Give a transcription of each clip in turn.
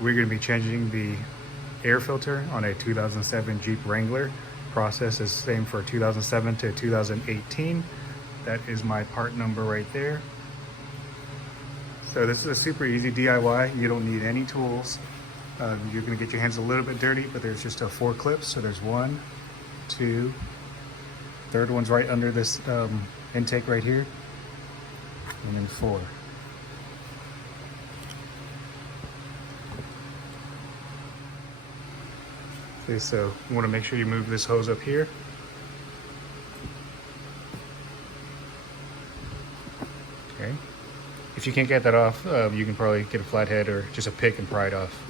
We're going to be changing the air filter on a 2007 Jeep Wrangler. Process is same for 2007 to 2018. That is my part number right there. So this is a super easy DIY. You don't need any tools. You're going to get your hands a little bit dirty, but there's just 4 clips. So there's 1, 2, third one's right under this intake right here, and then 4. Okay, so you want to make sure you move this hose up here. Okay. If you can't get that off, you can probably get a flathead or just a pick and pry it off.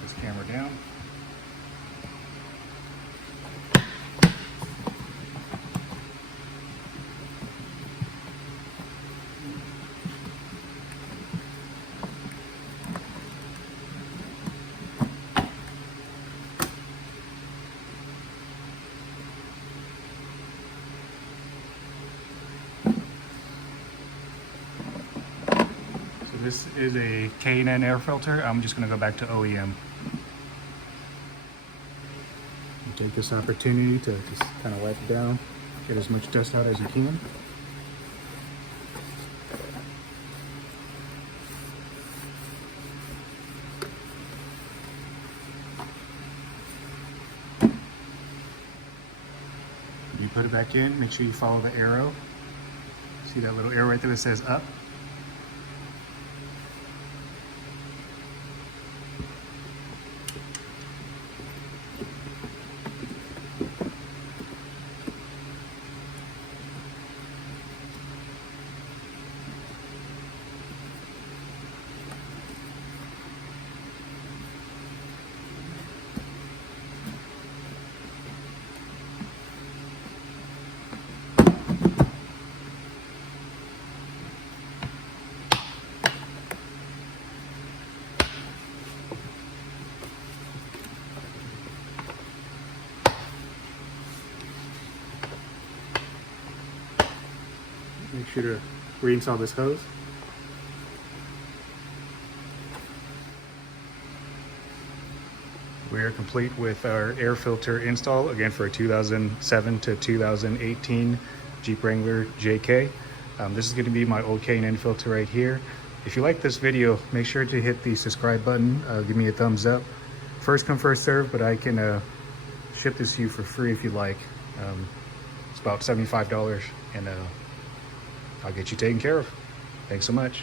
Put this camera down. This is a K&N air filter. I'm just going to go back to OEM. Take this opportunity to just kind of wipe it down, get as much dust out as you can. You put it back in, make sure you follow the arrow. See that little arrow right there that says up? Make sure to reinstall this hose. We are complete with our air filter install, again for a 2007 to 2018 Jeep Wrangler JK. This is going to be my old K&N filter right here. If you like this video, make sure to hit the subscribe button, give me a thumbs up. First come, first serve, but I can ship this to you for free if you like. It's about $75, and I'll get you taken care of. Thanks so much.